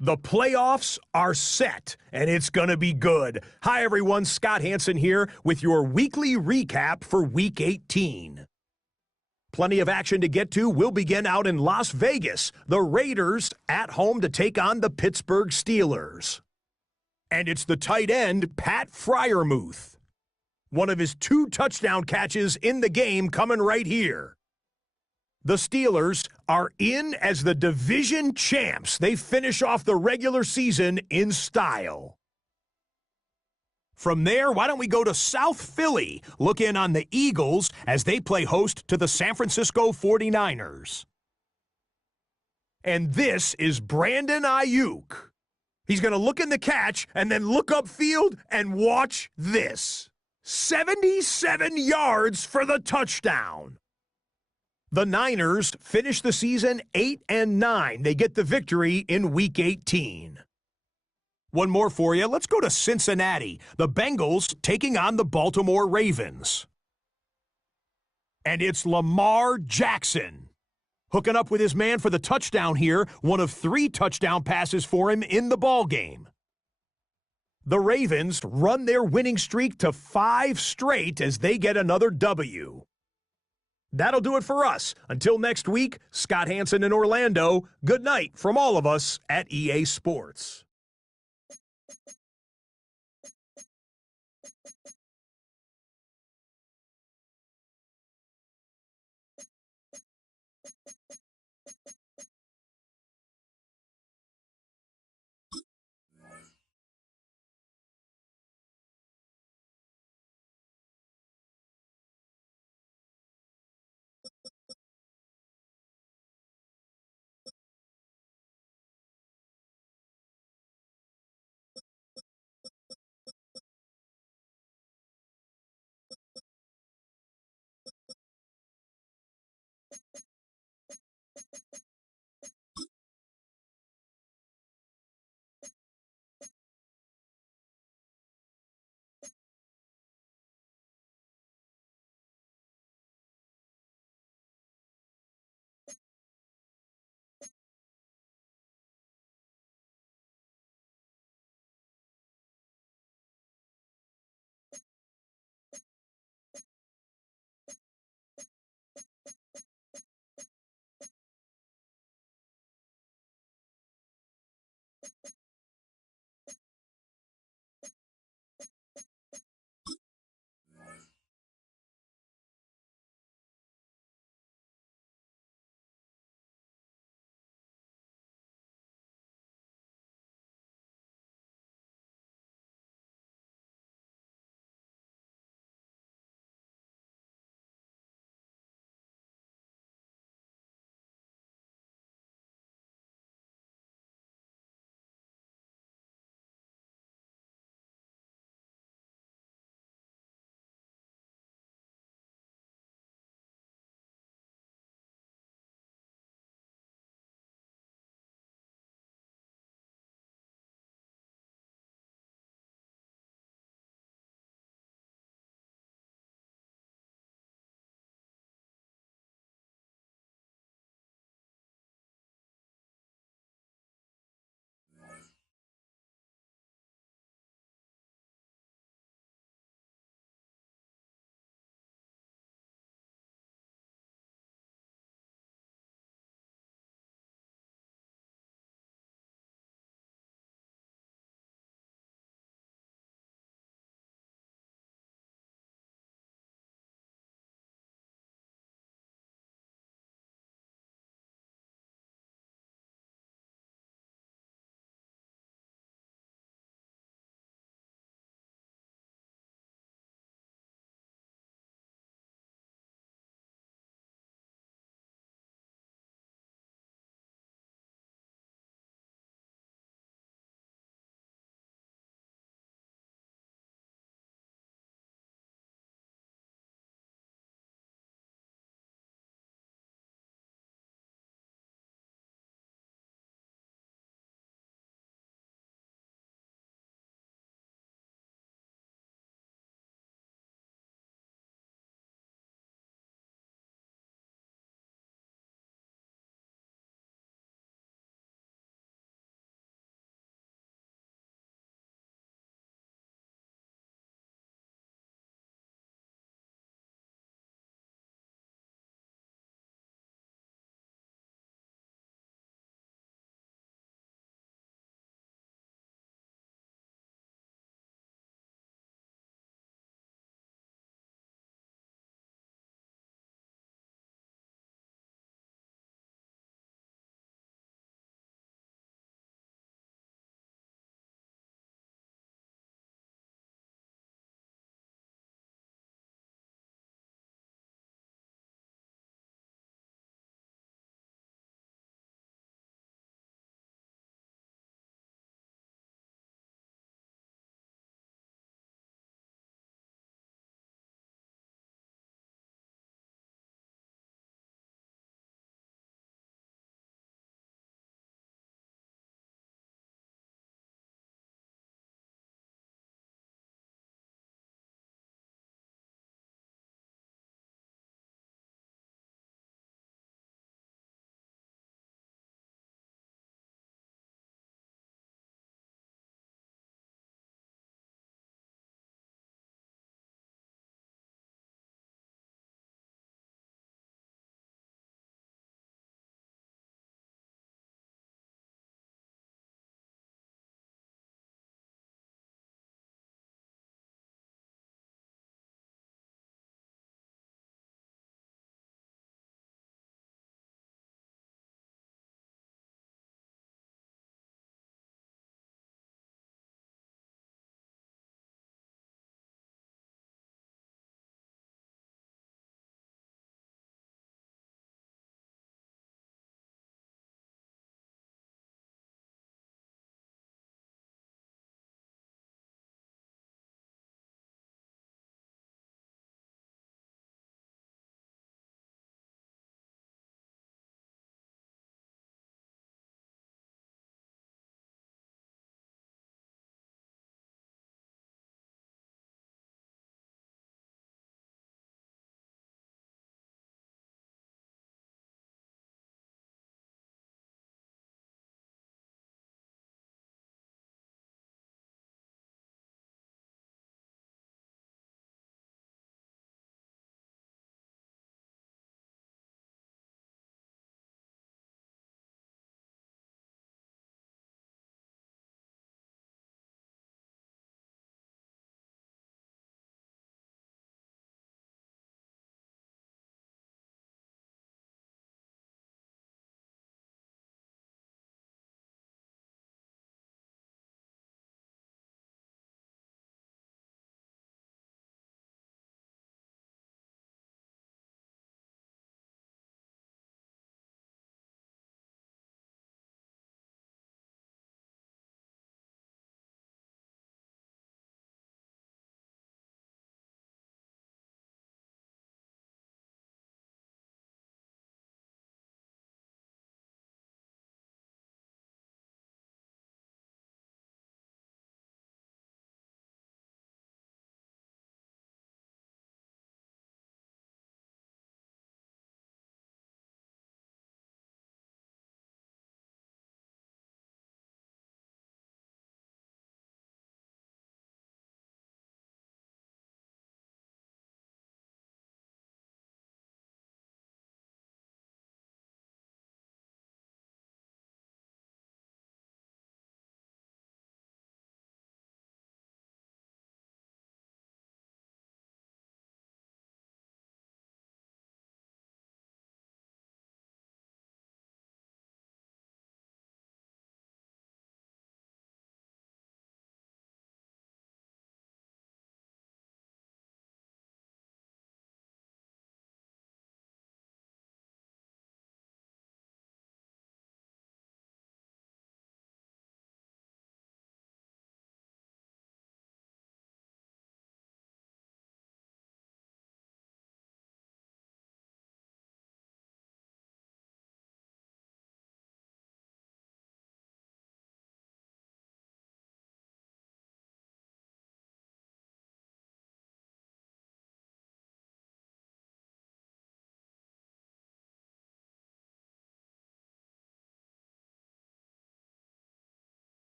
The playoffs are set, and it's going to be good. Hi, everyone. Scott Hansen here with your weekly recap for Week 18. Plenty of action to get to. We'll begin out in Las Vegas. The Raiders at home to take on the Pittsburgh Steelers. And it's the tight end, Pat Freiermuth. One of his 2 touchdown catches in the game coming right here. The Steelers are in as the division champs. They finish off the regular season in style. From there, why don't we go to South Philly, look in on the Eagles as they play host to the San Francisco 49ers. And this is Brandon Ayuk. He's going to look in the catch and then look upfield and watch this. 77 yards for the touchdown. The Niners finish the season 8-9. They get the victory in Week 18. One more for you. Let's go to Cincinnati. The Bengals taking on the Baltimore Ravens. And it's Lamar Jackson hooking up with his man for the touchdown here. One of 3 touchdown passes for him in the ballgame. The Ravens run their winning streak to 5 straight as they get another W. That'll do it for us. Until next week, Scott Hansen in Orlando. Good night from all of us at EA Sports.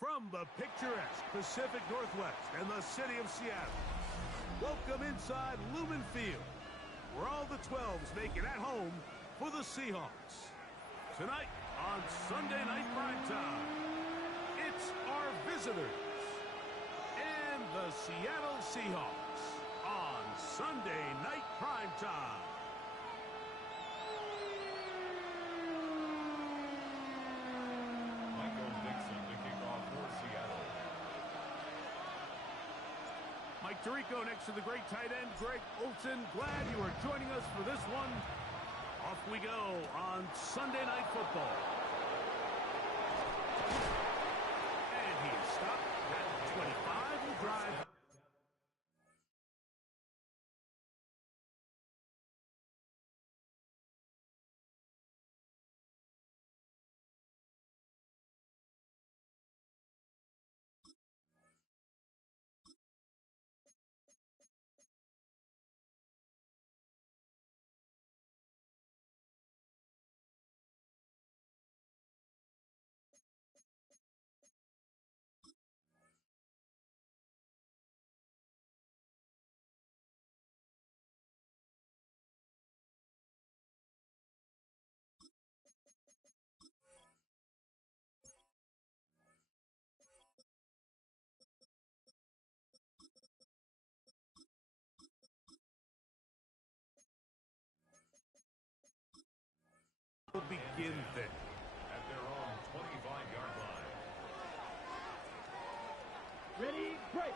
From the picturesque Pacific Northwest and the city of Seattle, welcome inside Lumen Field, where all the 12s make it at home for the Seahawks. Tonight on Sunday Night Primetime, it's our visitors and the Seattle Seahawks on Sunday Night Primetime. Mike Tirico next to the great tight end, Greg Olsen. Glad you are joining us for this one. Off we go on Sunday Night Football. And he is stopped at 25. Will drive. Will begin there. At their own 25-yard line. Ready, break.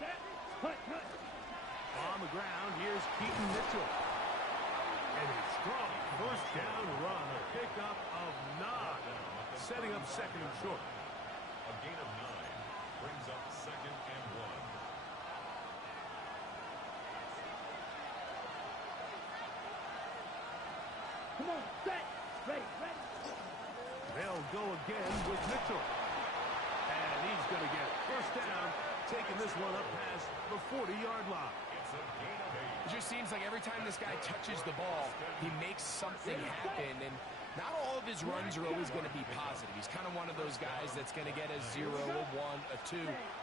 Set, cut. On the ground, here's Keaton Mitchell. And a strong first down run, a pickup of 9, setting up second and short. A gain of 9 brings up second and 1. Come on, set, ready. They'll go again with Mitchell. And he's going to get first down, taking this one up past the 40-yard line. It's a gain of 8. It just seems like every time this guy touches the ball, he makes something happen. And not all of his runs are always going to be positive. He's kind of one of those guys that's going to get a 0, a 1, a 2.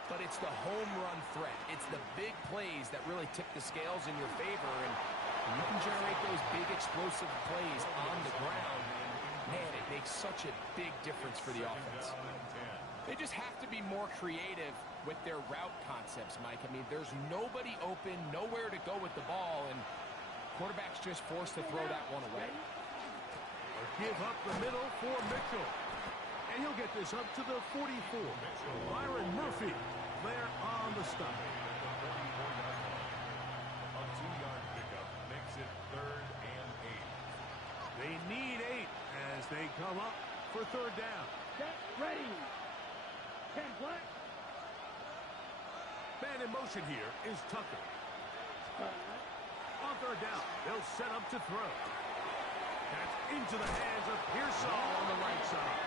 But it's the home run threat. It's the big plays that really tip the scales in your favor. And when you can generate those big explosive plays on the ground, man, it makes such a big difference for the offense. They just have to be more creative with their route concepts, Mike. I mean, there's nobody open, nowhere to go with the ball, and quarterback's just forced to throw that one away. Give up the middle for Mitchell. And he'll get this up to the 44. Byron Murphy there on the stop. A 2-yard pickup makes it 3rd and 8. They need 8 as they come up for third down. Set, ready. 10 black. Man in motion here is Tucker. On third down, they'll set up to throw. That's into the hands of Pearsall on the right side.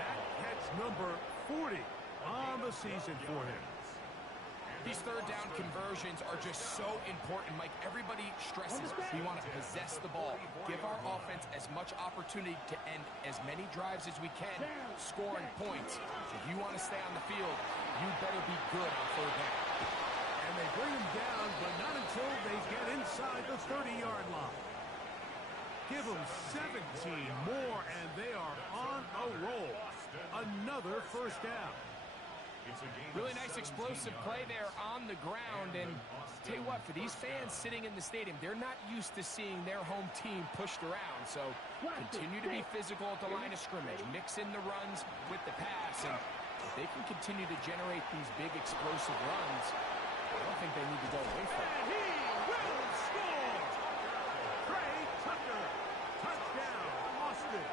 That catch number 40 on the season for him. These third down conversions are just so important, Mike. Everybody stresses we want to possess the ball, give our offense as much opportunity to end as many drives as we can, scoring points. If you want to stay on the field, you better be good on third down. And they bring him down, but not until they get inside the 30-yard line. Give them 17 more, and they are on a roll. Another first down. Really nice explosive play there on the ground. And tell you what, for these fans sitting in the stadium, they're not used to seeing their home team pushed around. So continue to be physical at the line of scrimmage. Mix in the runs with the pass. And if they can continue to generate these big explosive runs, I don't think they need to go away from it. And he will score! Trey Tucker, touchdown, Austin.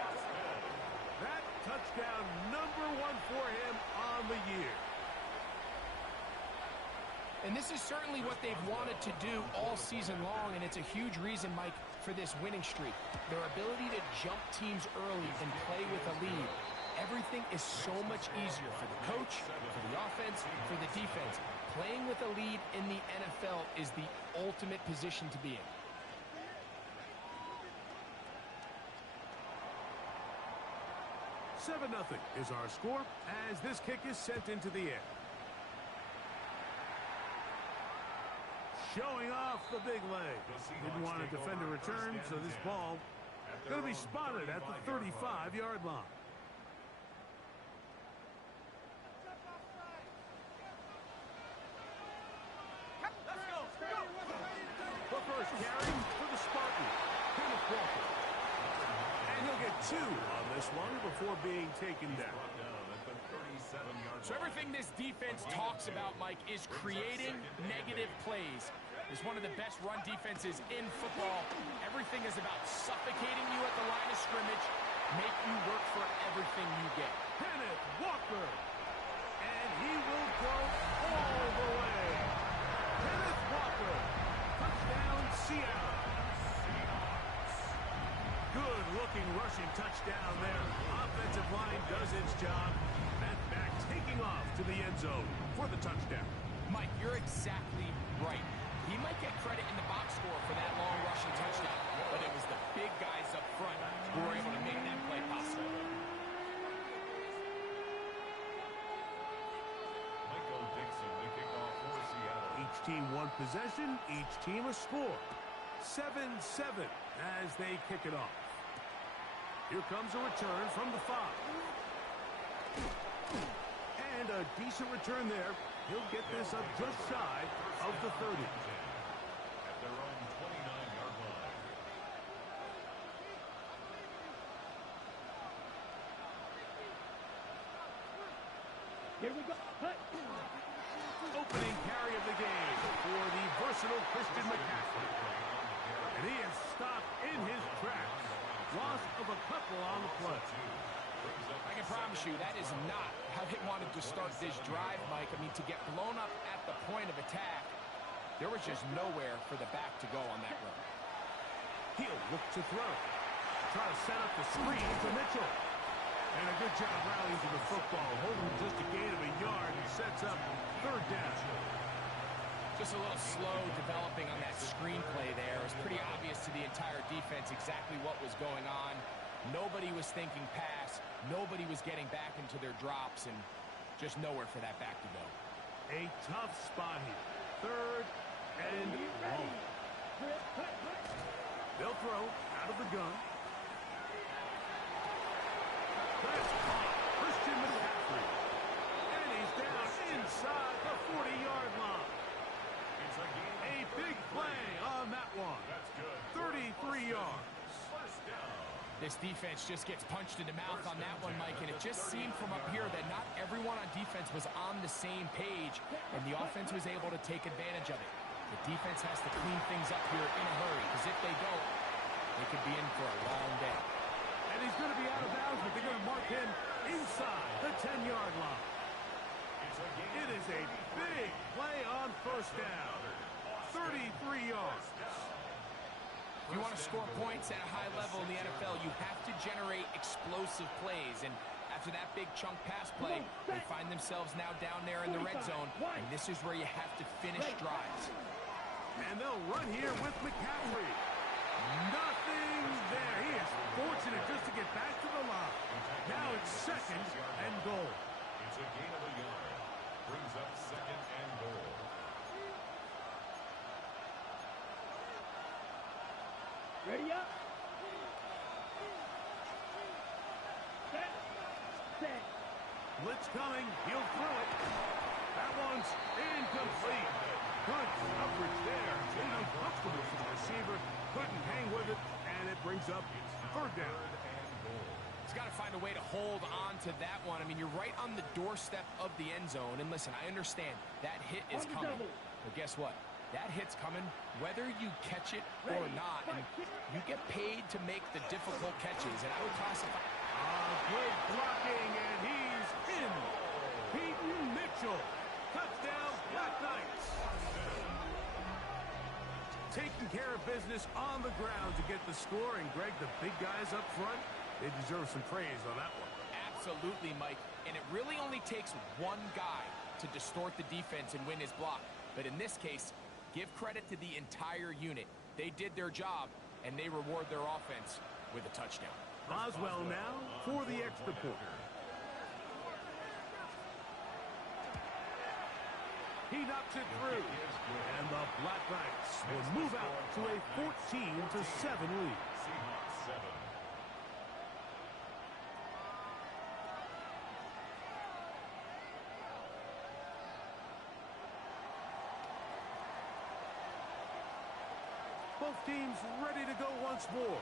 That touchdown number 1 for him on the year. And this is certainly what they've wanted to do all season long, and it's a huge reason, Mike, for this winning streak. Their ability to jump teams early and play with a lead. Everything is so much easier for the coach, for the offense, for the defense. Playing with a lead in the NFL is the ultimate position to be in. 7-0 is our score as this kick is sent into the air. Showing off the big leg. Didn't want to defend a return, so this ball going to be spotted at the 35-yard line. The first carry for the Spartan, Kenneth Walker. And he'll get 2 on this one before being taken down. So everything this defense talks about, Mike, is creating negative plays. It's one of the best run defenses in football. Everything is about suffocating you at the line of scrimmage, make you work for everything you get. Kenneth Walker. And he will go all the way. Kenneth Walker. Touchdown, Seattle. Good-looking rushing touchdown there. Offensive line does its job. And back taking off to the end zone for the touchdown. Mike, you're exactly right. He might get credit in the box score for that long rushing touchdown, but it was the big guys up front who were able to make that play possible. Michael Dixon, the kickoff for Seattle. Each team one possession, each team a score. 7-7 as they kick it off. Here comes a return from the 5. And a decent return there. He'll get this up just shy of the 30. At their own 29-yard line. Here we go. Cut. Opening carry of the game for the versatile Christian McCaffrey. And he is stopped in his tracks. Loss of a couple on the play. I can promise you that is not how they wanted to start this drive, Mike. I mean, to get blown up at the point of attack, there was just nowhere for the back to go on that run. He'll look to throw. Try to set up the screen to Mitchell. And a good job rallying to the football. Holding just a gain of a yard and sets up 3rd down. Just a little slow developing on that screenplay there. It was pretty obvious to the entire defense exactly what was going on. Nobody was thinking pass. Nobody was getting back into their drops, and just nowhere for that back to go. A tough spot here. 3rd and long. They'll throw out of the gun. That's caught. Christian McCaffrey. And he's down inside the 40-yard line. A big play on that one. 33 yards. This defense just gets punched in the mouth on that one, Mike, and it just seemed from up here that not everyone on defense was on the same page, and the offense was able to take advantage of it. The defense has to clean things up here in a hurry, because if they don't, they could be in for a long day. And he's going to be out of bounds, but they're going to mark him inside the 10-yard line. It is a big play on 1st down. 33 yards. If you want to score points at a high level in the NFL, you have to generate explosive plays. And after that big chunk pass play, they find themselves now down there in the red zone. And this is where you have to finish drives. And they'll run here with McCaffrey. Nothing there. He is fortunate just to get back to the line. Now it's 2nd and goal. It's a gain of a yard. Brings up 2nd and goal. Ready up. Set. Set. Blitz coming. He'll throw it. That one's incomplete. Good coverage there. Too uncomfortable for the receiver. Couldn't hang with it, and it brings up 3rd down. He's got to find a way to hold on to that one. I mean, you're right on the doorstep of the end zone. And listen, I understand that hit is coming. But guess what? That hit's coming whether you catch it or not. And you get paid to make the difficult catches. And I would classify... Good blocking, and he's in. Peyton Mitchell. Touchdown, Black Knights. Taking care of business on the ground to get the score. And, Greg, the big guys up front, they deserve some praise on that one. Absolutely, Mike. And it really only takes one guy to distort the defense and win his block. But in this case, give credit to the entire unit. They did their job, and they reward their offense with a touchdown. Boswell now for the extra point. He knocks it through. And the Black Knights will move out to a 14-7 lead. Seahawks 7. Both teams ready to go once more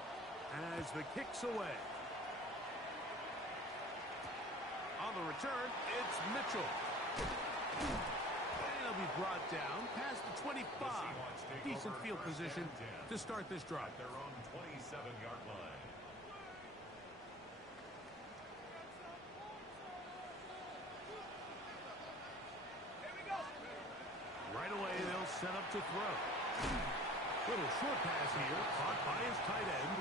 as the kick's away. On the return, it's Mitchell. And he'll be brought down past the 25. Decent field position to start this drive. At their own 27-yard line. Right away, they'll set up to throw. Little short pass here, caught by his tight end.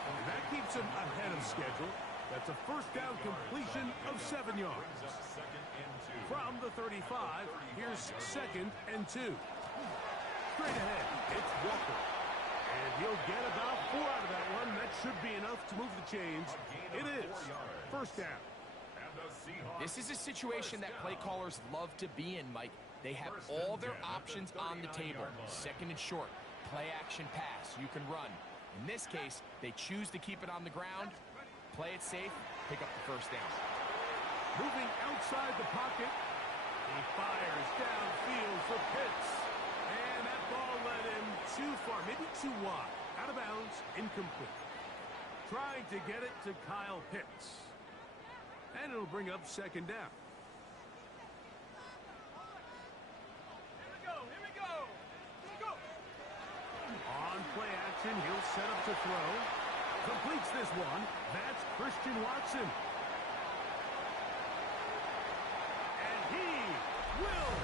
And that keeps him ahead of schedule. That's a first down completion of 7 yards. Brings up 2nd and 2. From the 35, here's 2nd and 2. Straight ahead, it's Walker. And he'll get about 4 out of that one. That should be enough to move the chains. It is first down. And the Seahawks. This is a situation that play callers love to be in, Mike. They have all their options on the table. 2nd and short, play action pass, you can run. In this case, they choose to keep it on the ground, play it safe, pick up the first down. Moving outside the pocket, he fires downfield for Pitts. And that ball led him too far, maybe too wide. Out of bounds, incomplete. Trying to get it to Kyle Pitts. And it'll bring up 2nd down. On play action, he'll set up to throw. Completes this one. That's Christian Watson. And he will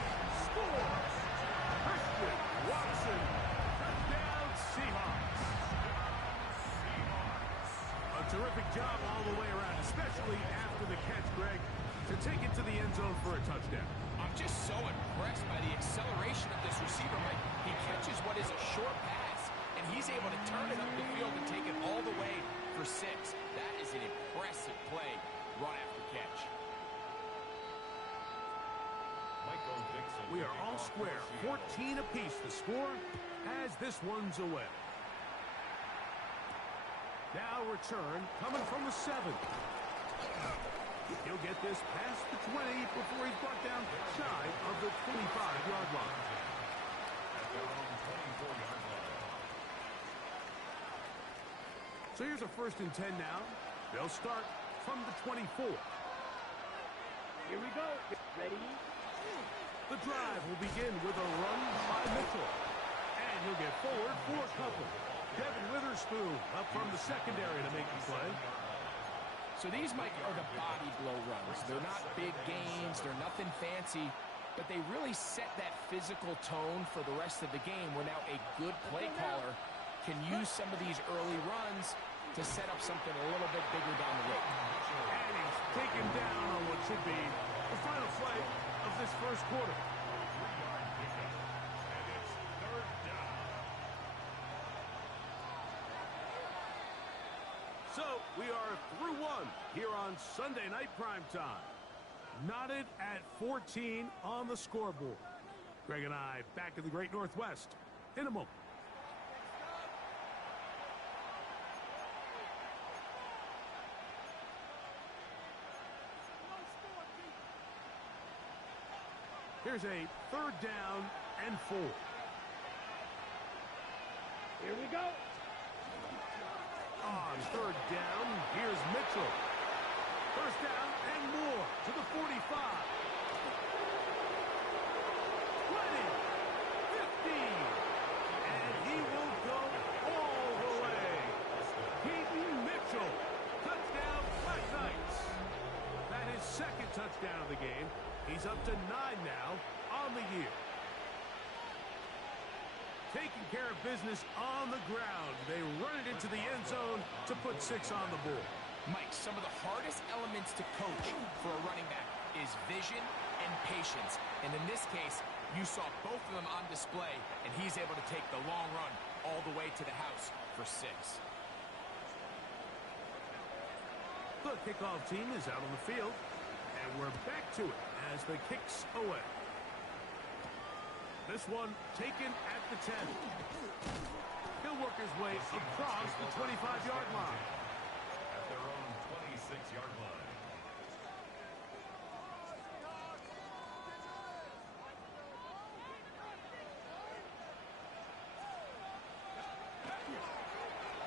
score. Christian Watson. Touchdown, Seahawks. A terrific job all the way around, especially after the catch, Greg, to take it to the end zone for a touchdown. I'm just so impressed by the acceleration of this receiver, Mike. He catches what is a short pass, and he's able to turn it up the field and take it all the way for 6. That is an impressive play, run after catch. Michael Dixon. We are all square, 14 apiece the score as this one's away. Now return coming from the 7. He'll get this past the 20 before he's brought down shy of the 25-yard line. At their own 24-yard line. So here's a 1st and 10 now. They'll start from the 24. Here we go. Ready? The drive will begin with a run by Mitchell. And he'll get forward for a couple. Devin Witherspoon up from the secondary to make the play. So these, Mike, are the body blow runs. They're not big gains, they're nothing fancy, but they really set that physical tone for the rest of the game where now a good play caller can use some of these early runs to set up something a little bit bigger down the road. And he's taken down on what should be the final play of this first quarter. 3-yard pickup. And it's 3rd down. So we are through one here on Sunday Night Primetime. Knotted at 14 on the scoreboard. Greg and I back in the Great Northwest in a moment. Here's a 3rd down and 4. Here we go. On 3rd down, here's Mitchell. 1st down and more to the 45. 20, 15, and he will go all the way. Keaton Mitchell, touchdown Black Knights. That is 2nd touchdown of the game. He's up to 9 now on the year. Taking care of business on the ground. They run it into the end zone to put 6 on the board. Mike, some of the hardest elements to coach for a running back is vision and patience. And in this case, you saw both of them on display, and he's able to take the long run all the way to the house for 6. The kickoff team is out on the field, and we're back to it as the kick's away. This one taken at the 10. He'll work his way across the 25-yard line. At their own 26-yard line.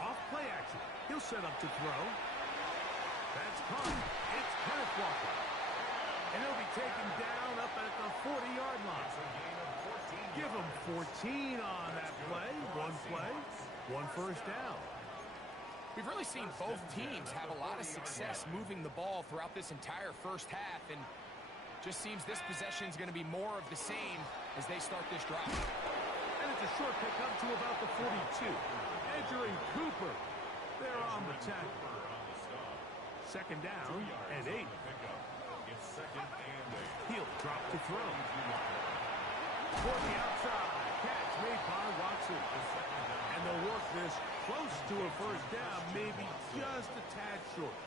Off play action. He'll set up to throw. That's caught. It's Kenneth Walker. And he'll be taken down up at the 40-yard line. Give him 14 on that play. One first down. We've really seen both teams have a lot of success moving the ball throughout this entire first half, and just seems this possession is going to be more of the same as they start this drive. And it's a short pickup to about the 42. Entering Cooper. They're on the tackle. Second down and 8. He'll drop to throw. For the outside. Catch made by Watson. And they'll work this close to a first down, maybe just a tad short.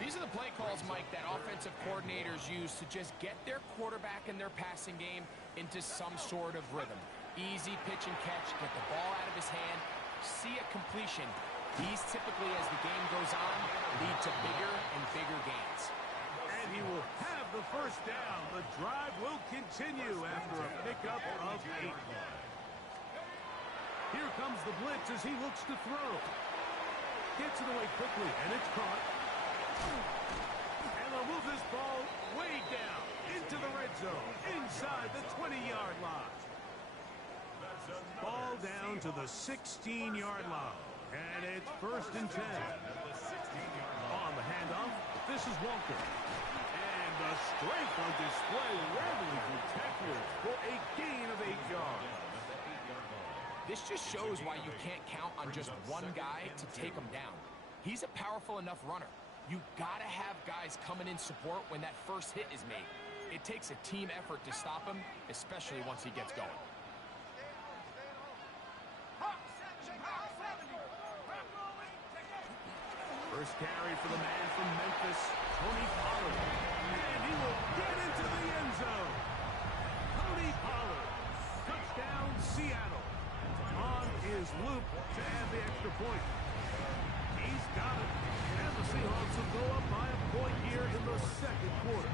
These are the play calls, Mike, that offensive coordinators use to just get their quarterback and their passing game into some sort of rhythm. Easy pitch and catch, get the ball out of his hand, see a completion. These typically, as the game goes on, lead to bigger and bigger gains. And he will have the first down. The drive will continue after a pickup of 8. Here comes the blitz as he looks to throw. Gets it away quickly, and it's caught. And they'll move this ball way down into the red zone, inside the 20-yard line. Ball down to the 16-yard line. And it's first and 10. On the handoff, this is Walker. And the strength on display, leveling through tacklers for a gain of 8 yards. This just shows why you can't count on just one guy to take him down. He's a powerful enough runner. You gotta have guys coming in support when that first hit is made. It takes a team effort to stop him, especially once he gets going. First carry for the man from Memphis, Tony Pollard. And he will get into the end zone. Tony Pollard. Touchdown, Seattle. On his loop to add the extra point. He's got it. And the Seahawks will go up by a point here in the second quarter.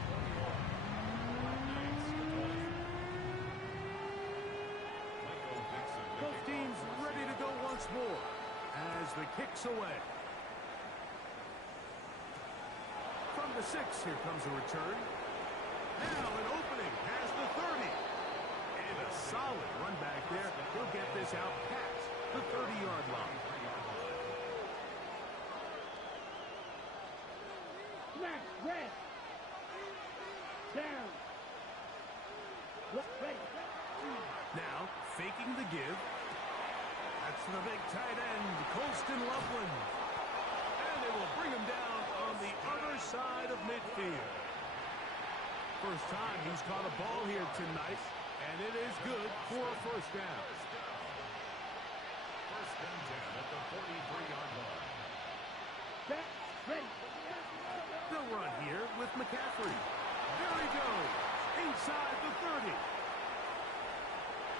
Both teams ready to go once more as the kick's away. From the 6, here comes a return. Now an opening past the 30. And a solid run back there. He'll get this out past the 30-yard line. Smash, red. Down. Look, ready. Now, faking the give. That's the big tight end, Colston Loveland. And they will bring him down on the other side of midfield. First time he's caught a ball here tonight, and it is good for a first down. First and 10 at the 43-yard line. Set, ready. They'll run here with McCaffrey. There he goes, inside the 30.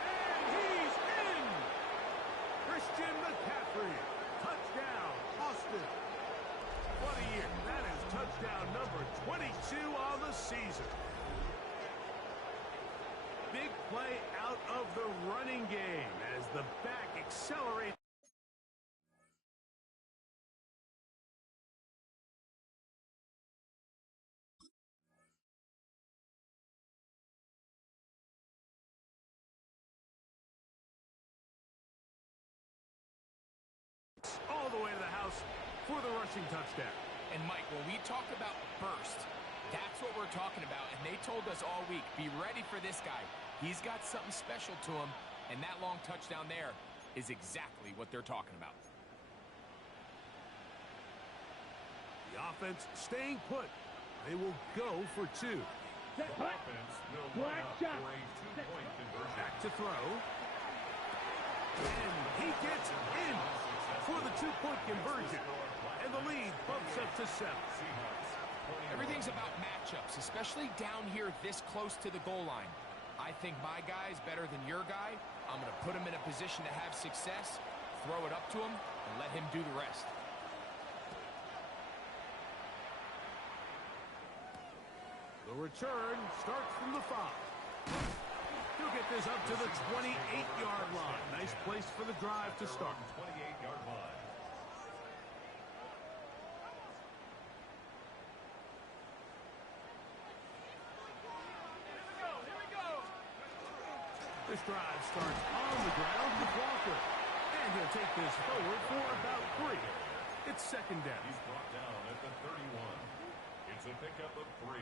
And he's in! Christian McCaffrey. Touchdown, Austin. What a year. That is touchdown number 22 on the season. Big play out of the running game as the back accelerates. All the way to the house for the rushing touchdown. And Mike, when we talk about burst, that's what we're talking about. And they told us all week, be ready for this guy. He's got something special to him. And that long touchdown there is exactly what they're talking about. The offense staying put. They will go for 2. Set, The offense will line up for a 2-point conversion. Back to throw. And he gets in for the 2-point conversion. And the lead bumps up to 7. Everything's about matchups, especially down here this close to the goal line. I think my guy's better than your guy. I'm going to put him in a position to have success, throw it up to him, and let him do the rest. The return starts from the 5. He'll get this up to the 28-yard line. Nice place for the drive to start. 28-yard line. This drive starts on the ground with Walker. And he'll take this forward for about 3. It's second down. He's brought down at the 31. It's a pickup of 3.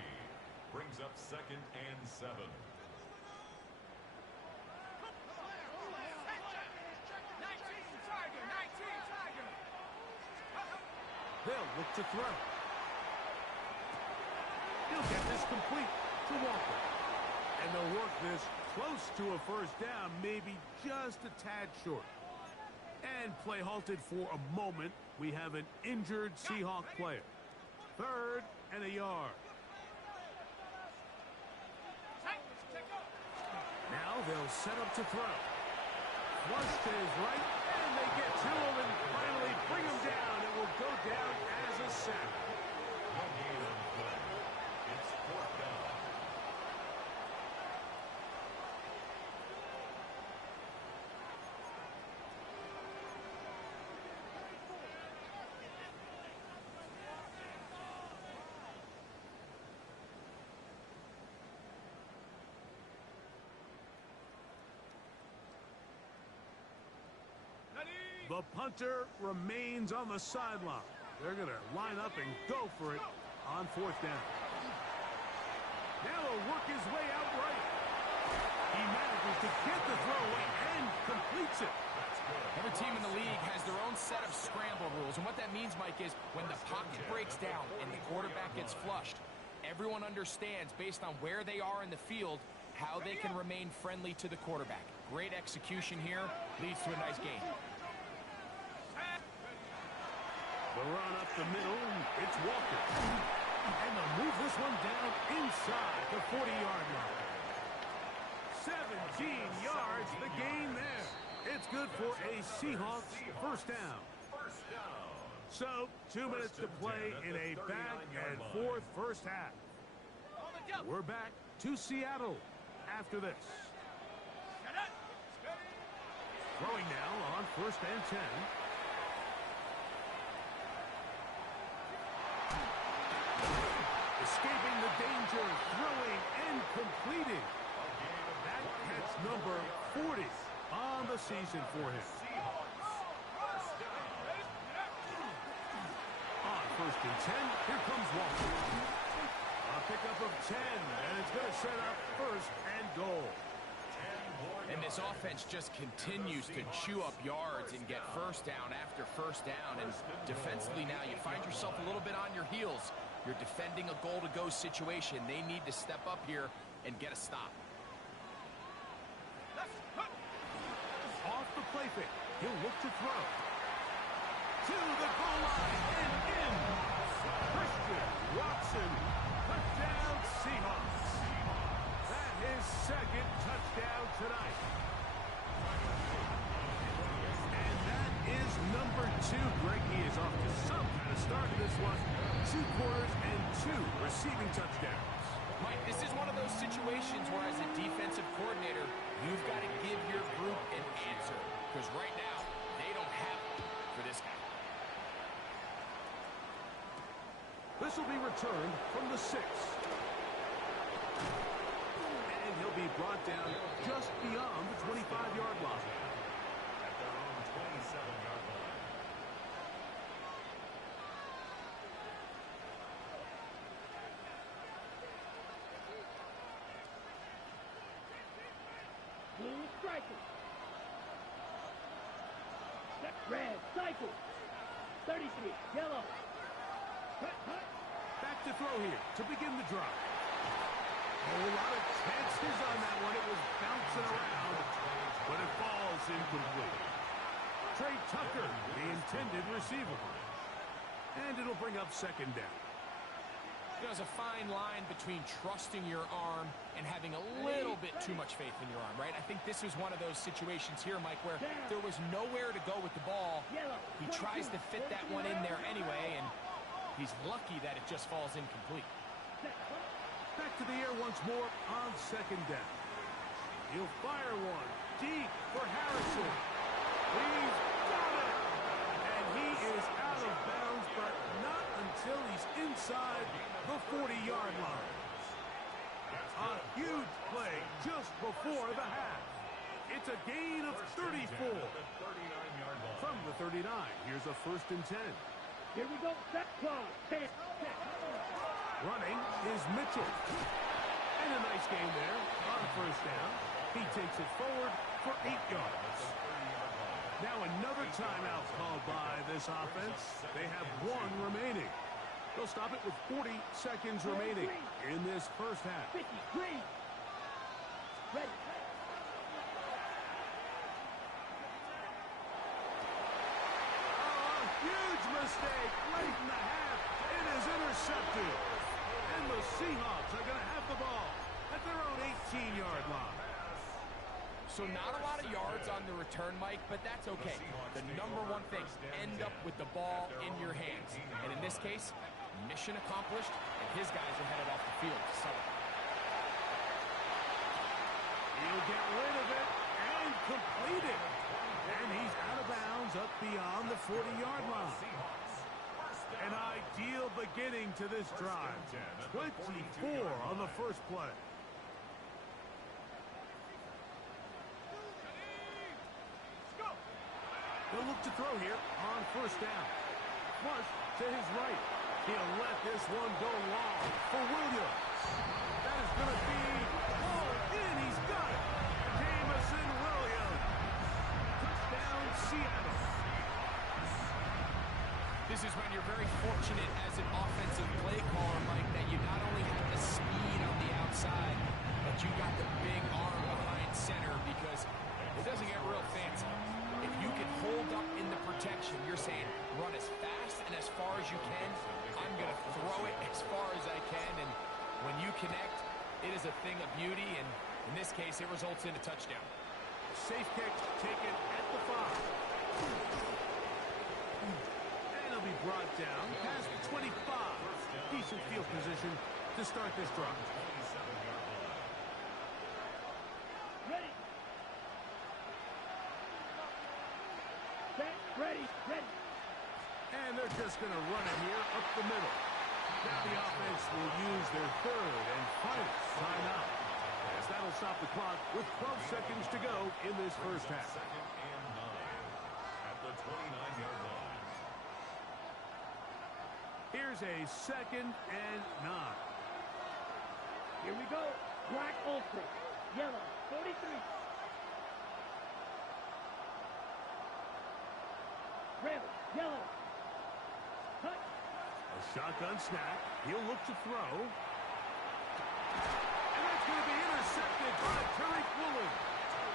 Brings up second and 7. They'll look to throw. He'll get this complete to Walker. And they'll work this close to a first down, maybe just a tad short. And play halted for a moment. We have an injured Seahawk player. 3rd and a yard. Now they'll set up to throw. Flush to his right, and they get to him and finally bring him down. It will go down as a sack. No gain on the play. It's 4th down. The punter remains on the sideline. They're going to line up and go for it on 4th down. Now he'll work his way out right. He manages to get the throw away and completes it. Every team in the league has their own set of scramble rules, and what that means, Mike, is when the pocket breaks down and the quarterback gets flushed, everyone understands, based on where they are in the field, how they can remain friendly to the quarterback. Great execution here, leads to a nice game. The run up the middle, it's Walker. And they'll move this one down inside the 40-yard line. 17 yards, the gain there. It's good for a Seahawks first down. So, 2 minutes to play in a back-and-forth first half. We're back to Seattle after this. Throwing now on 1st and 10. Escaping the danger, throwing and completing. That catch number 40 on the season for him. On 1st and 10, here comes Walker. A pickup of 10, and it's going to set up 1st and goal. And this offense just continues to chew up yards and get first down after first down. And defensively now, you find yourself a little bit on your heels. You're defending a goal-to-go situation. They need to step up here and get a stop. Off the play fake, he'll look to throw. To the goal line and in. Christian Watson, touchdown Seahawks. That is 2nd touchdown tonight. And that is number 2. Greg, he is off to some kind of start in this one. 2 quarters and 2 receiving touchdowns. Mike, this is one of those situations where as a defensive coordinator, you've got to give your group an answer. Because right now, they don't have it for this guy. This will be returned from the 6. And he'll be brought down just beyond the 25-yard line. At their own 27-yard line. Blue striker. Red cycle. 33. Yellow. Cut. Back to throw here to begin the drive. A whole lot of chances on that one. It was bouncing around, but it falls incomplete. Trey Tucker, the intended receiver. And it'll bring up second down. There's a fine line between trusting your arm and having a little bit too much faith in your arm, right? I think this is one of those situations here, Mike, where there was nowhere to go with the ball. He tries to fit that one in there anyway, and he's lucky that it just falls incomplete. Back to the air once more on second down. He'll fire one deep for Harrison. He's got it! And he is out of bounds, but not until he's inside the 40-yard line. A huge play just before the half. It's a gain of 34. From the 39, here's a 1st and 10. Here we go. Set clock. 10. Running is Mitchell. And a nice game there on 1st down. He takes it forward for 8 yards. Now another timeout called by this offense. They have 1 remaining. They'll stop it with 40 seconds remaining in this first half. 53. Ready. Huge mistake late in the half. It is intercepted. And the Seahawks are going to have the ball at their own 18-yard line. So not a lot of yards on the return, Mike, but that's okay. The number one thing, end up with the ball in your hands. And in this case, mission accomplished, and his guys are headed off the field to celebrate. He'll get rid of it and complete it. And he's out of bounds up beyond the 40-yard line. An ideal beginning to this drive. 24 on the first play. He'll look to throw here on 1st down. Flush to his right. He'll let this one go long for Williams. That is going to be hauled in. He's got it. Jamison Williams. Touchdown, Seattle. This is when you're very fortunate as an offensive play caller, Mike, that you not only have the speed on the outside, but you got the big arm behind center, because it doesn't get real fancy. If you can hold up in the protection, you're saying run as fast and as far as you can. I'm going to throw it as far as I can, and when you connect, it is a thing of beauty, and in this case, it results in a touchdown. Safe kick taken at the 5. And he'll be brought down past the 25. Decent field position to start this drive. Ready. Set. Ready. Ready. And they're just going to run it here up the middle. Now the offense will use their 3rd and final timeout. As that'll stop the clock with 12 seconds to go in this first half. 2nd and 9 at the 29-yard line. Here's a 2nd and 9. Here we go. Black Ultra. Yellow. 43. Red. Yellow. Touch. A shotgun snap. He'll look to throw. And that's going to be intercepted by Tariq Woolen.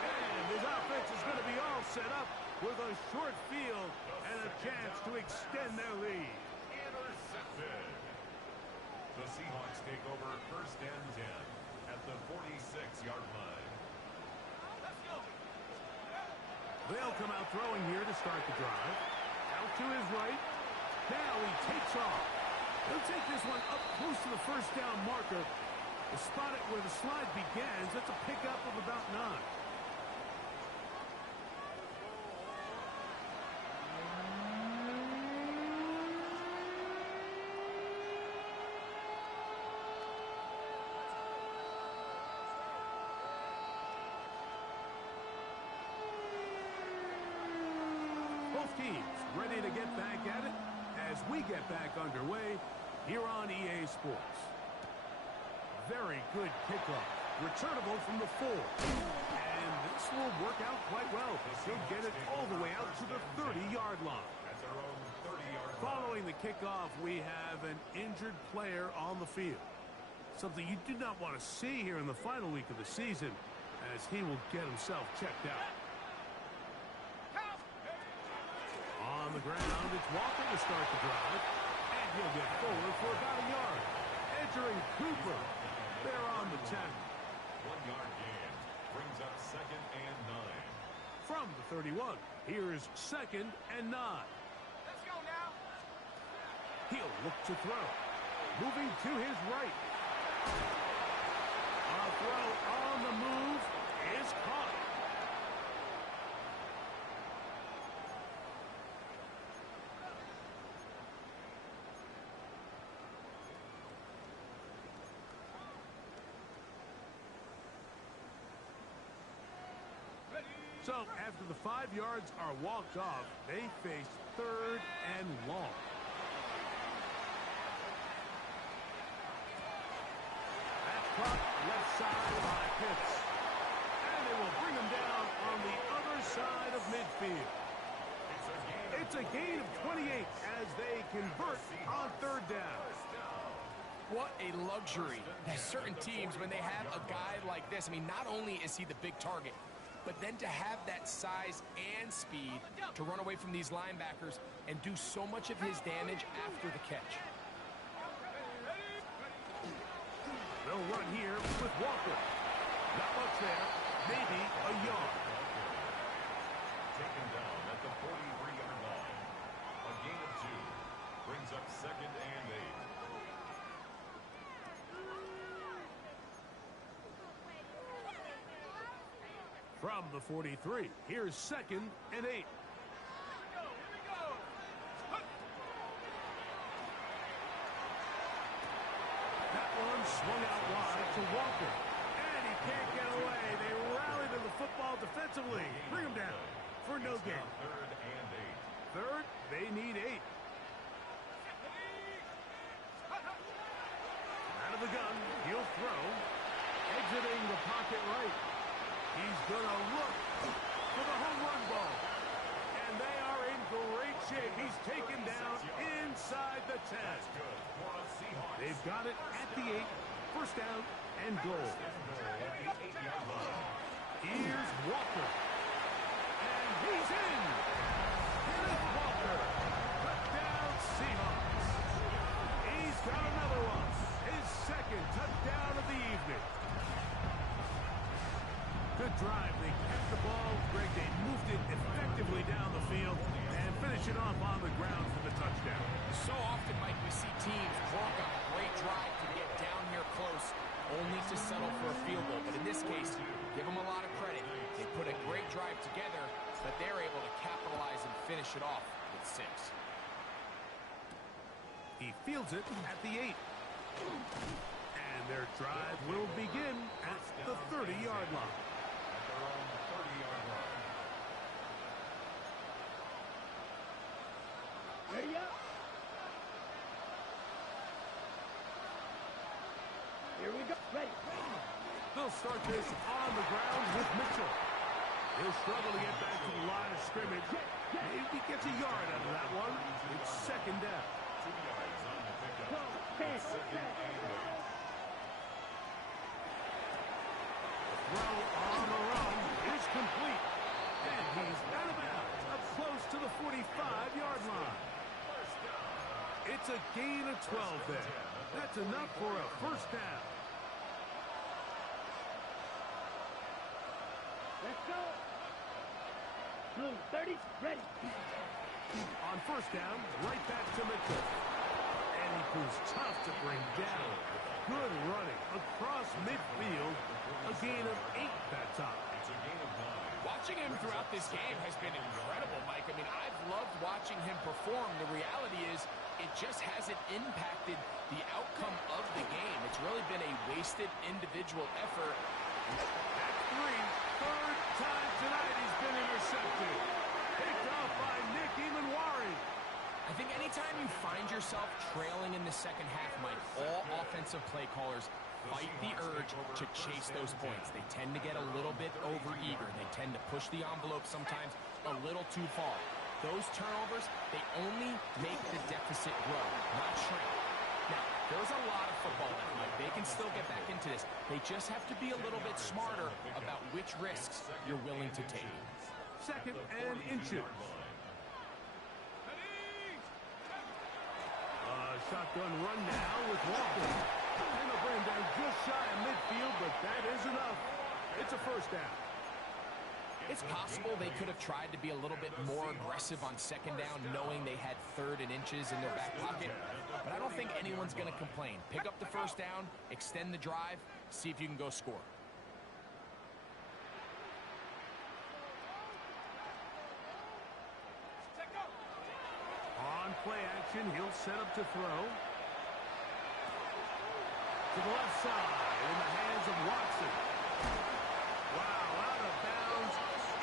And his offense is going to be all set up with a short field and a chance to extend their lead. Intercepted. The Seahawks take over 1st and 10 at the 46-yard line. They'll come out throwing here to start the drive. Out to his right. Now he takes off. He'll take this one up close to the 1st down marker. To spot it where the slide begins. That's a pickup of about 9. Both teams ready to get back at it as we get back underway here on EA Sports. Very good kickoff. Returnable from the 4. And this will work out quite well. He'll get it all the way out to the 30-yard line. At their own 30-yard line. Following the kickoff, we have an injured player on the field. Something you do not want to see here in the final week of the season, as he will get himself checked out. On the ground, it's Walker to start the drive. He'll get forward for about a yard. Entering Cooper. They're on the 10. 1 yard gain brings up 2nd and 9. From the 31, here's 2nd and 9. Let's go now. He'll look to throw. Moving to his right. A throw on the move is caught. So after the 5 yards are walked off, they face 3rd and long. That's caught left side by Pitts. And they will bring him down on the other side of midfield. It's a gain of 28 as they convert on 3rd down. What a luxury. There's certain teams, when they have a guy like this, I mean, not only is he the big target, but then to have that size and speed to run away from these linebackers and do so much of his damage after the catch. They'll run here with Walker. Not much there. Maybe a yard. Taken down at the 43-yard line. A gain of 2 brings up 2nd and 8. From the 43, here's 2nd and 8. That one swung out wide to Walker. And he can't get away. They rally to the football defensively. Bring him down for no gain. 3rd and 8. 3rd, they need 8. Out of the gun, he'll throw. Exiting the pocket right. He's going to look for the home run ball. And they are in great shape. He's taken down inside the 10. They've got it at the 8. First down and goal. Here's Walker. And he's in. Kenneth Walker. Touchdown Seahawks. He's got another one. His 2nd touchdown of the evening. Good drive. They kept the ball. Greg, they moved it effectively down the field and finish it off on the ground for the touchdown. So often, Mike, we see teams work on a great drive to get down here close, only to settle for a field goal. But in this case, give them a lot of credit. They put a great drive together, but they're able to capitalize and finish it off with 6. He fields it at the 8. And their drive will begin at the 30-yard line. At their own 30-yard line. Ready up. Here we go. Ready. They'll start this on the ground with Mitchell. He'll struggle to get back to the line of scrimmage. Maybe gets a yard out of that one. It's 2nd down. 2 yards on the pickup. Go. 10. 2nd and 8. Throw on the run is complete. And he's out of bounds up close to the 45-yard line. It's a gain of 12 there. That's enough for a first down. Let's go. Blue 30. Ready. On first down, right back to Mitchell. And he proves tough to bring down. Good running across midfield. A gain of 8 that time. It's a gain of 9. Watching him throughout this game has been incredible, Mike. I mean, I've loved watching him perform. The reality is it just hasn't impacted the outcome of the game. It's really been a wasted individual effort. That's 3. 3rd time tonight he's been intercepted. Picked off by Nick Emanwari. I think anytime you find yourself trailing in the second half, Mike, all offensive play callers fight the urge to chase those points. They tend to get a little bit overeager. They tend to push the envelope sometimes a little too far. Those turnovers, they only make the deficit grow, not shrink. Now, there's a lot of football left, Mike. They can still get back into this. They just have to be a little bit smarter about which risks you're willing to take. 2nd and inches. A shotgun run now with Walker. And they'll bring him down just shy of midfield, but that is enough. It's a first down. It's possible they could have tried to be a little bit more aggressive on second down, knowing they had 3rd and inches in their back pocket. But I don't think anyone's going to complain. Pick up the first down, extend the drive, see if you can go score. On play action, he'll set up to throw. To the left side, in the hands of Watson. Wow, out of bounds,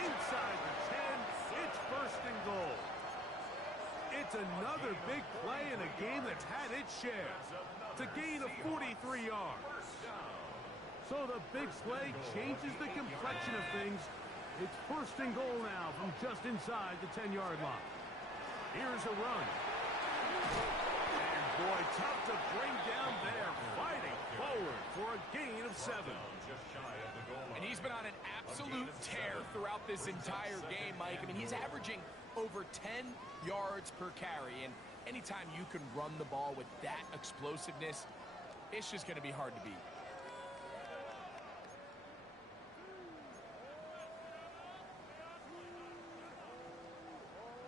inside the 10. It's 1st and goal. It's another big play in a game that's had its share. It's a gain of 43 yards. So the big play changes the complexion of things. It's 1st and goal now from just inside the 10-yard line. Here's a run. And boy, tough to bring down there. Fighting forward for a gain of 7. And he's been on an absolute tear throughout this entire game, Mike. I mean, he's averaging over 10 yards per carry. And anytime you can run the ball with that explosiveness, it's just going to be hard to beat.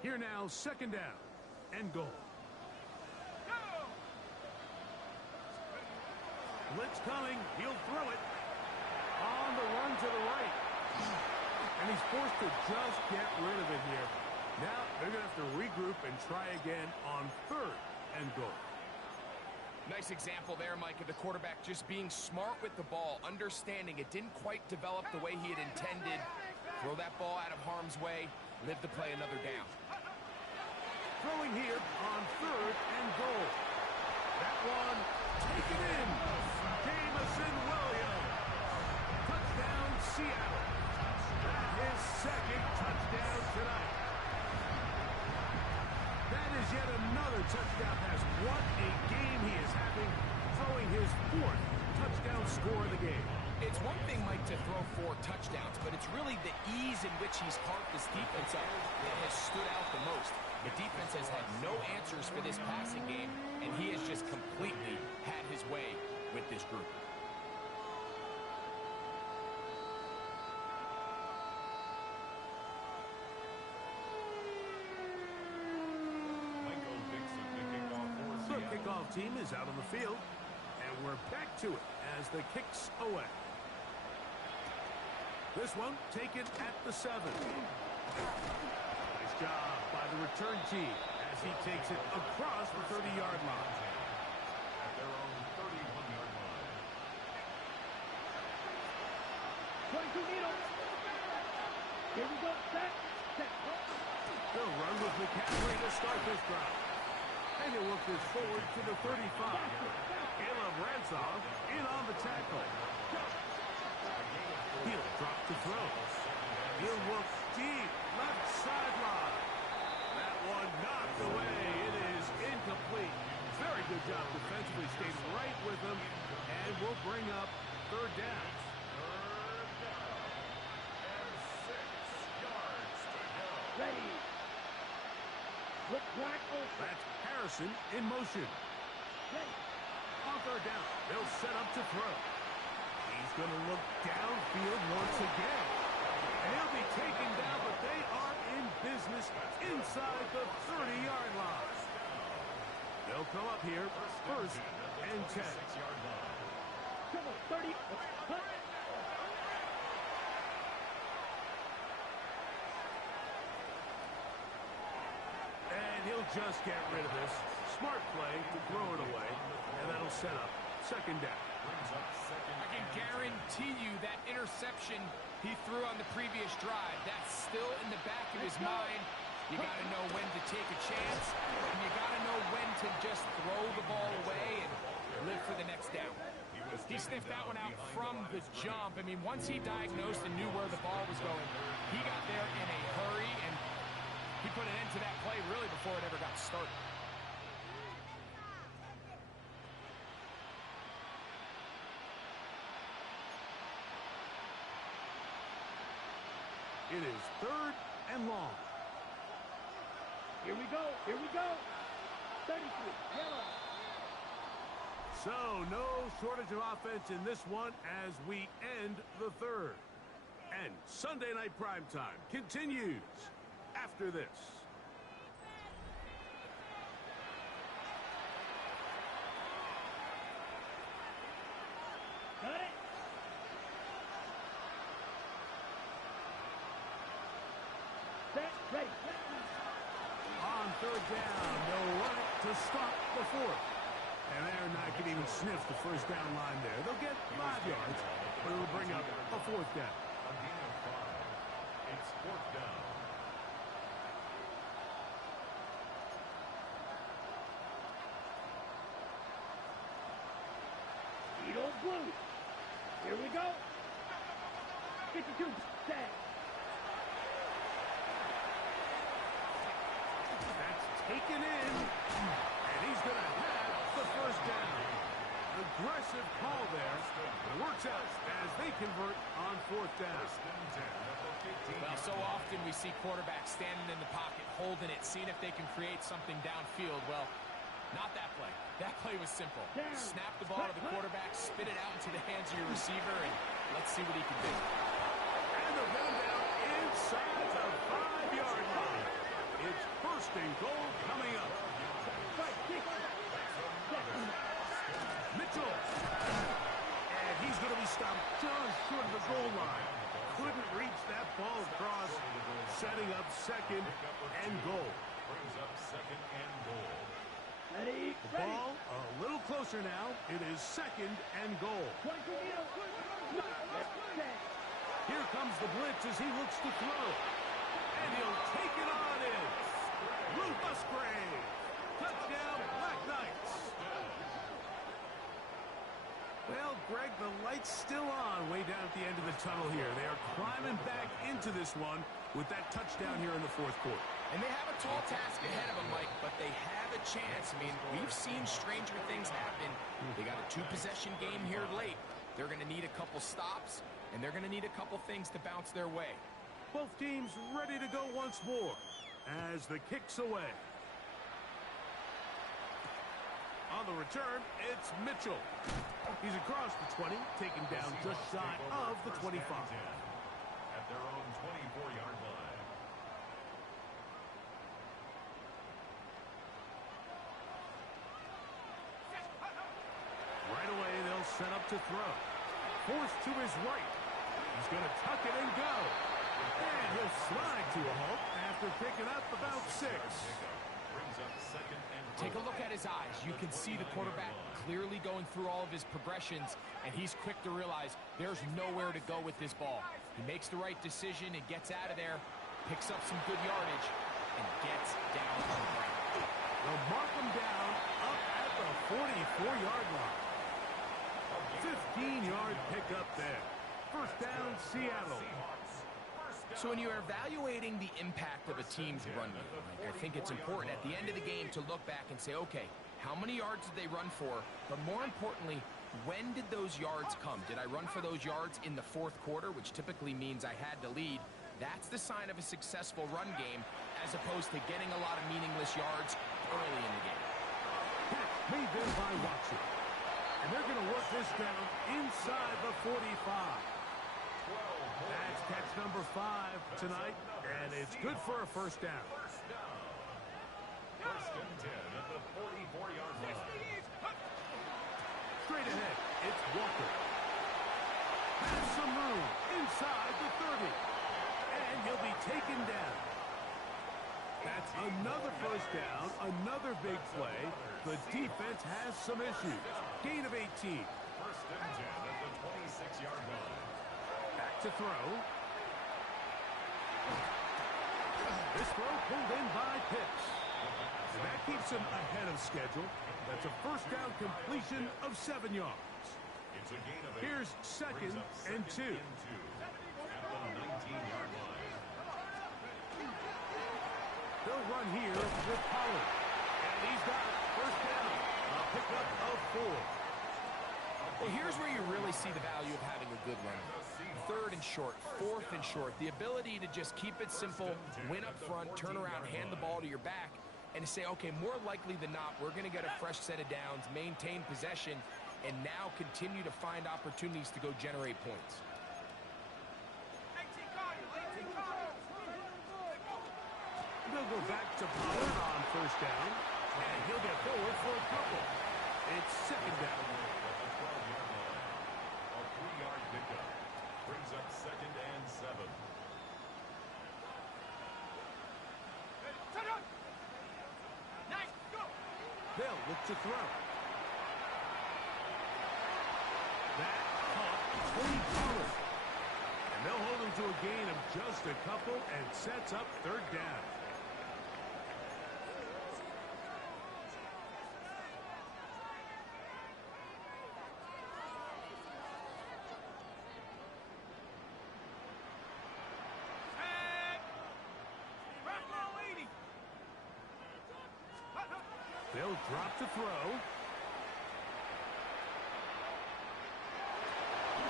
Here now, 2nd down and goal. Blitz coming. He'll throw it. On the run to the right. And he's forced to just get rid of it here. Now they're going to have to regroup and try again on 3rd and goal. Nice example there, Mike, of the quarterback just being smart with the ball, understanding it didn't quite develop the way he had intended. Throw that ball out of harm's way, live to play another down. Throwing here on 3rd and goal. That one taken in. Jamison Williams. Touchdown, Seattle. That is 2nd touchdown tonight. That is yet another touchdown pass. What a game he is having, throwing his 4th touchdown score of the game. It's one thing, Mike, to throw 4 touchdowns, but it's really the ease in which he's carved this defense up that has stood out the most. The defense has had no answers for this passing game, and he has just completely had his way with this group. The kickoff team is out on the field, and we're back to it as the kick's away. This one taken at the 7. Nice job by the return team as he takes it across the 30-yard line. At their own 31-yard line. 22 needles. Here we go. Set. They'll run with McCaffrey to start this drive. And he'll work this forward to the 35. Caleb Ransom in on the tackle. He'll drop to throw. He'll look deep, left sideline. That one knocked away. It is incomplete. Very good job defensively. Stayed right with him. And we'll bring up 3rd down. And 6 yards to go. Ready. Look wide open. That's Harrison in motion. Ready. On 3rd down, they'll set up to throw. He's going to look downfield once again. And he'll be taken down, but they are in business inside the 30-yard line. They'll come up here 1st and 10. Come on, 30. Punt. And he'll just get rid of this. Smart play to throw it away. And that'll set up 2nd down. I can guarantee you that interception he threw on the previous drive, that's still in the back of his mind. You got to know when to take a chance, and you got to know when to just throw the ball away and live for the next down. He sniffed that one out from the jump. I mean, once he diagnosed and knew where the ball was going, he got there in a hurry, and he put an end to that play really before it ever got started. It is 3rd and long. Here we go. 33. Yellow. So, no shortage of offense in this one as we end the third. And Sunday Night Primetime continues after this. Got it. Set, ready. On third down, they'll run it to stop the fourth. And they're not going to even sniff the first down line there. They'll get 5 yards, but it'll bring up a fourth down. A gain of 5. It's fourth down. Eat old blue. Here we go. 52, set. That's taken in, and he's going to have the first down. Aggressive call there. It works out as they convert on fourth down. Well, so often we see quarterbacks standing in the pocket, holding it, seeing if they can create something downfield. Well, not that play. That play was simple. Snap the ball to the quarterback, spit it out into the hands of your receiver, and let's see what he can do. And they'll get him down inside the 5-yard line. It's first and goal coming up. Mitchell. And he's going to be stopped just short of the goal line. Couldn't reach that ball across, setting up second and goal. Brings up second and goal. Ready, The ball a little closer now. It is second and goal. 22 meters. Set. Here comes the blitz as he looks to throw. And he'll take it on in. Lou Musgrave. Touchdown, Black Knights. Well, Greg, the light's still on way down at the end of the tunnel here. They are climbing back into this one with that touchdown here in the fourth quarter. And they have a tall task ahead of them, Mike, but they have a chance. I mean, we've seen stranger things happen. They got a 2-possession game here late. They're going to need a couple stops, and they're going to need a couple things to bounce their way. Both teams ready to go once more as the kick's away. On the return, it's Mitchell. He's across the 20, taken down just shy of the 25. At their own 24-yard line. Right away, they'll set up to throw. Forced to his right. He's going to tuck it and go. And he'll slide to a halt after picking up about 6. Brings up second and goal. Take a look at his eyes. You can see the quarterback clearly going through all of his progressions, and he's quick to realize there's nowhere to go with this ball. He makes the right decision and gets out of there, picks up some good yardage, and gets down on the ground. They'll mark him down up at the 44-yard line. 15-yard pickup there. First down, Seattle. So when you're evaluating the impact of a team's run game, I think it's important at the end of the game to look back and say, okay, how many yards did they run for? But more importantly, when did those yards come? Did I run for those yards in the fourth quarter, which typically means I had to lead? That's the sign of a successful run game, as opposed to getting a lot of meaningless yards early in the game. Made there by Watson. And they're going to work this down inside the 45. That's catch number 5 tonight, and it's good for a first down. First and 10 at the 44-yard line. Straight ahead, it's Walker. Has some room inside the 30. And he'll be taken down. That's another first down, another big play. The defense has some issues. Gain of 18. First and 10 at the 26-yard line. Back to throw. This throw pulled in by Pitts. And that keeps him ahead of schedule. That's a first down completion of 7 yards. It's a gain of 8. Here's second and 2. At the 19-yard line. They'll run here with Pollard. And he's got it. First down. A pickup of 4. Well, here's where you really see the value of having a good runner. Third and short, fourth and short. The ability to just keep it simple, win up front, turn around, hand the ball to your back. and say, okay, more likely than not, we're going to get a fresh set of downs, maintain possession, and now continue to find opportunities to go generate points. They'll go back to Pollard on first down, and he'll get forward for a couple. It's second down. A 3-yard pickup brings up 2nd and 7. They'll look to throw. That caught Tony Pollard. And they'll hold him to a gain of just a couple and sets up third down. They'll drop to throw.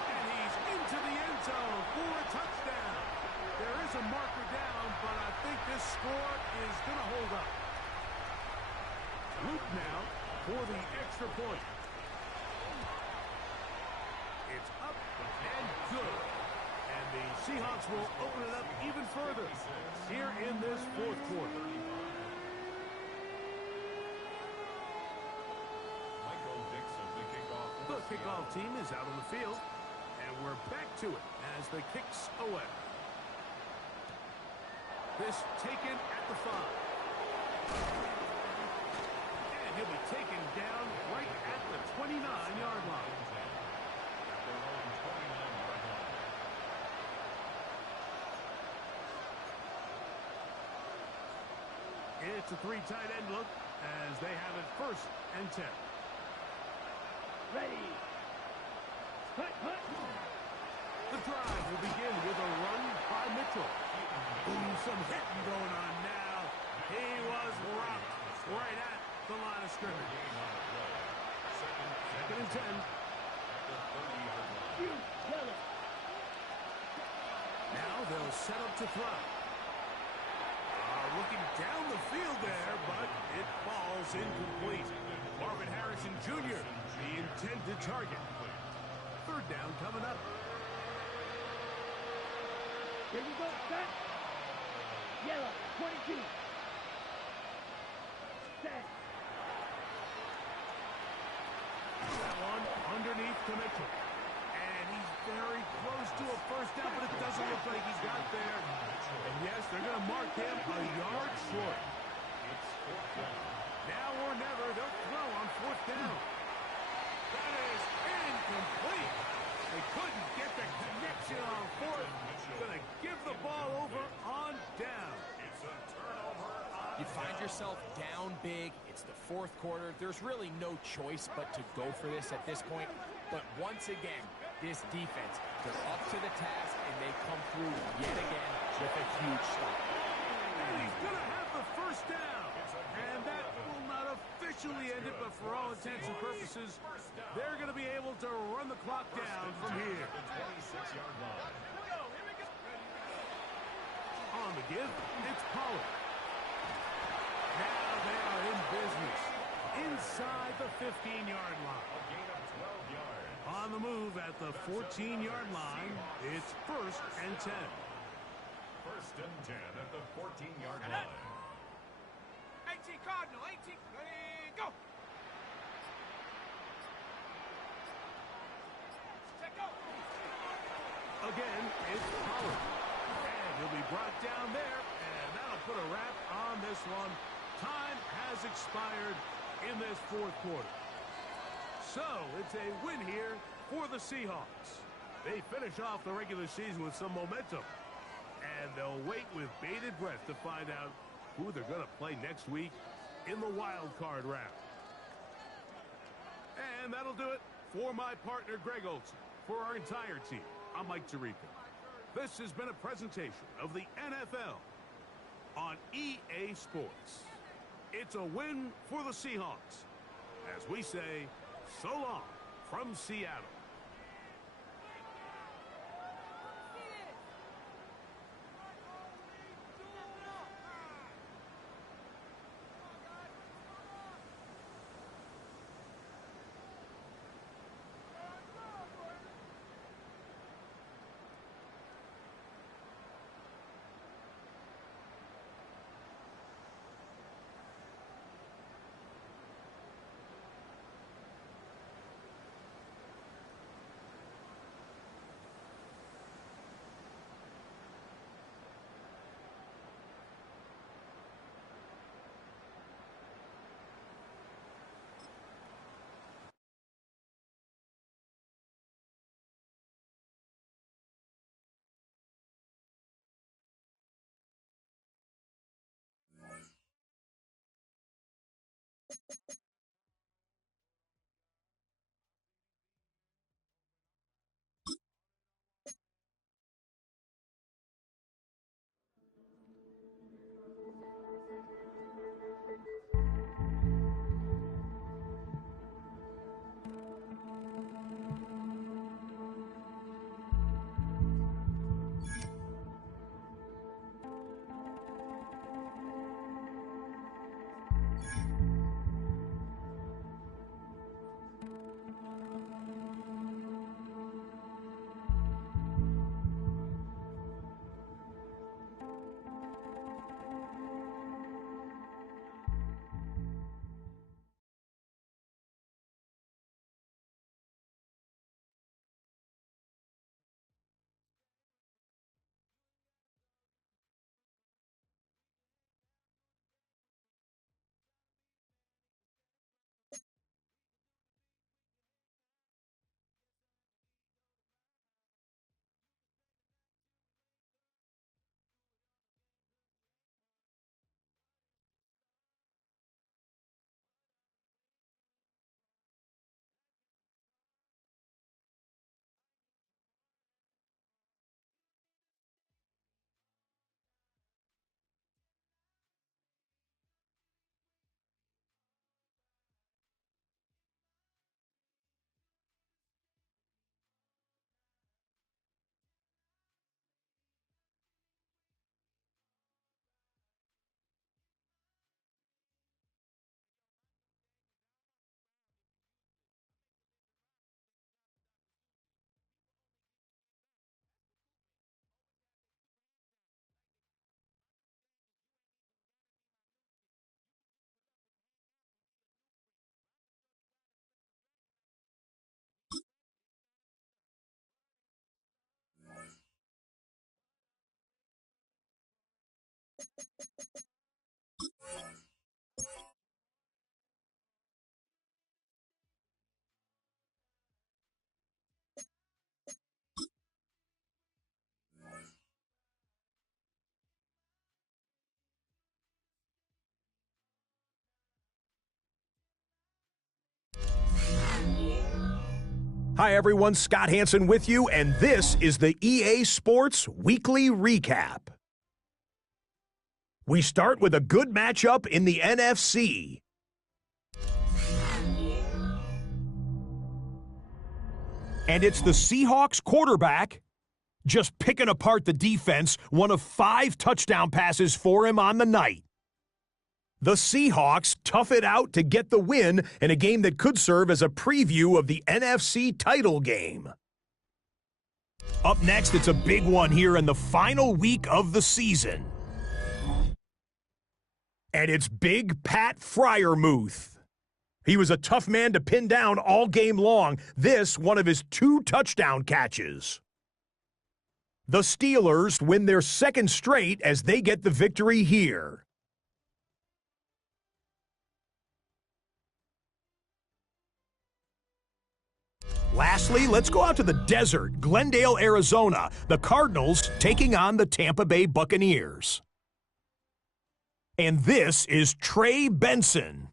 And he's into the end zone for a touchdown. There is a marker down, but I think this score is going to hold up. Luke now for the extra point. It's up and good. And the Seahawks will open it up even further here in this fourth quarter. The kickoff team is out on the field, and we're back to it as the kicks away. This taken at the 5. And he'll be taken down right at the 29-yard line. It's a 3 tight end look as they have it 1st and 10. Ready. Hut, hut. The drive will begin with a run by Mitchell. Ooh, some hitting going on now. He was rocked right at the line of scrimmage. 2nd and 10. You tell it. Now they'll set up to throw. Looking down the field there, but it falls incomplete. Marvin Harrison Jr., the intended target. 3rd down coming up. Here we go, set. Yellow, 22. Set. That one underneath to Mitchell. And he's very close to a first down, but it doesn't look like he's got there. And yes, they're going to mark him a yard short. Now or never, they'll throw on 4th down. That is incomplete. They couldn't get the connection on 4th. Going to give the ball over on down. It's a turnover on You find yourself down big. It's the 4th quarter. There's really no choice but to go for this at this point. But once again, this defense, they're up to the task, and they come through yet again with a huge stop. And he's going to have the 1st down. And that will not officially end it, but for all intents and purposes, they're going to be able to run the clock down from here. 26-yard line. On the give, it's Pollard. Now they are in business inside the 15-yard line. A gain of 12 yards. On the move at the 14-yard line, it's 1st and 10. 1st and 10 at the 14-yard line. 18 Cardinal, 18, ready, go! Check go! Again, it's Pollard. And he'll be brought down there, and that'll put a wrap on this one. Time has expired in this 4th quarter. So, it's a win here for the Seahawks. They finish off the regular season with some momentum. And they'll wait with bated breath to find out who they're going to play next week in the wild card round. And that'll do it for my partner, Greg Olson. For our entire team, I'm Mike Tirico. This has been a presentation of the NFL on EA Sports. It's a win for the Seahawks. As we say, so long from Seattle. Hi everyone, Scott Hansen with you, and this is the EA Sports Weekly Recap. We start with a good matchup in the NFC. And it's the Seahawks quarterback just picking apart the defense, one of 5 touchdown passes for him on the night. The Seahawks tough it out to get the win in a game that could serve as a preview of the NFC title game. Up next, it's a big one here in the final week of the season. And it's Big Pat Freiermuth. He was a tough man to pin down all game long. This, one of his 2 touchdown catches. The Steelers win their 2nd straight as they get the victory here. Lastly, let's go out to the desert, Glendale, Arizona. The Cardinals taking on the Tampa Bay Buccaneers. And this is Trey Benson.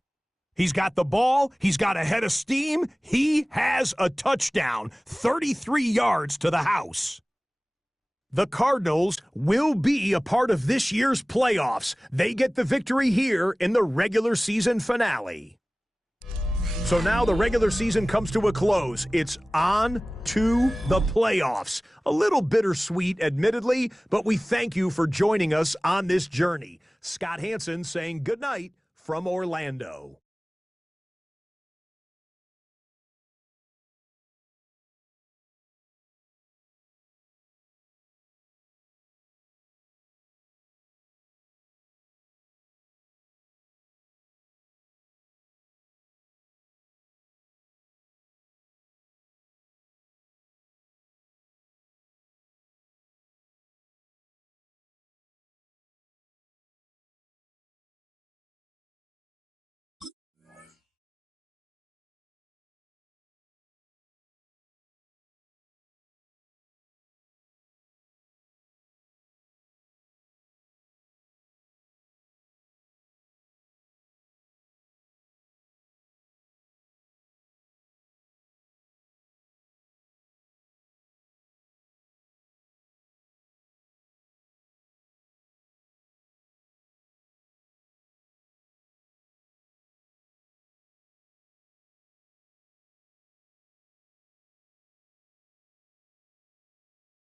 He's got the ball. He's got a head of steam. He has a touchdown, 33 yards to the house. The Cardinals will be a part of this year's playoffs. They get the victory here in the regular season finale. So now the regular season comes to a close. It's on to the playoffs. A little bittersweet, admittedly, but we thank you for joining us on this journey. Scott Hansen saying goodnight from Orlando.